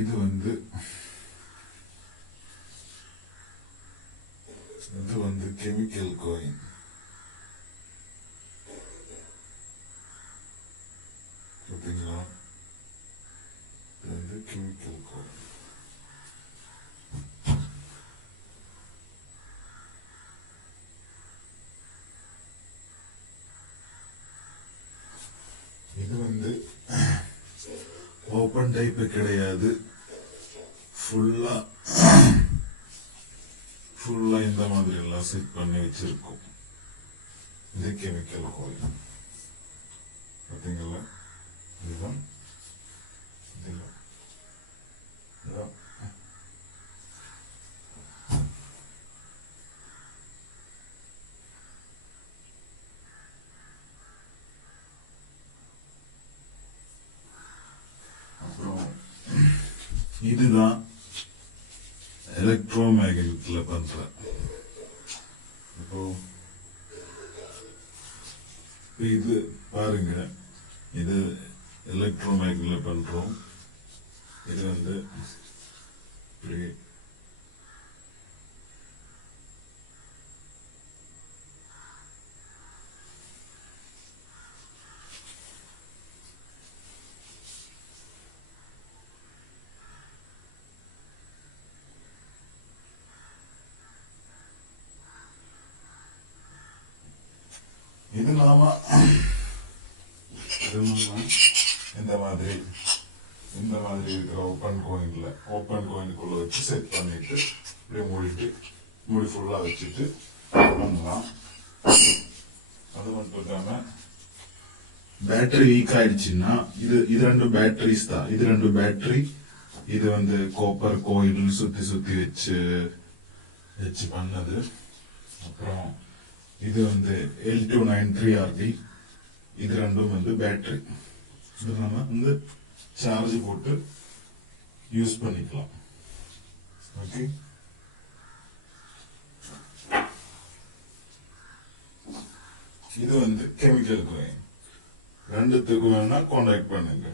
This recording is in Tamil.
இது வந்து கெமிக்கல் காயின். பார்த்தீங்களா? இது வந்து கெமிக்கல் காயின். இது வந்து ஓபன் டைப் கிடையாது. ஃபுல்லா இந்த மாதிரி எல்லாம் செட் பண்ணி வச்சிருக்கோம். இது கெமிக்கல் காயின். பார்த்தீங்களா? இதுதான் அப்புறம் இதுதான் எலக்ட்ரோமேக்னெட்ல பண்ற. இப்போ இது பாருங்க, இது எலக்ட்ரோமேக்னெட்ல பண்றோம். இது வந்து இப்படி இது நாம இந்த மாதிரி இருக்கிற ஓப்பன் கோயினுக்குள்ள வச்சு செட் பண்ணிட்டு இப்படியே மூடி ஃபுல்லா வச்சுட்டு பண்ணலாம். அது மட்டும் இல்லாம பேட்டரி வீக் ஆயிடுச்சுன்னா இது ரெண்டு பேட்டரிஸ் தான். இது ரெண்டு பேட்டரி. இது வந்து காப்பர் கோயில் சுத்தி வச்சு பண்ணது. அப்புறம் இது வந்து L293RD. இது ரெண்டும் வந்து பேட்டரி. இது நம்ம வந்து சார்ஜ் போட்டு யூஸ் பண்ணிக்கலாம். ஓகே, இது வந்து கெமிக்கல் காயின். ரெண்டுத்துக்கு வேணா கான்டாக்ட் பண்ணுங்க.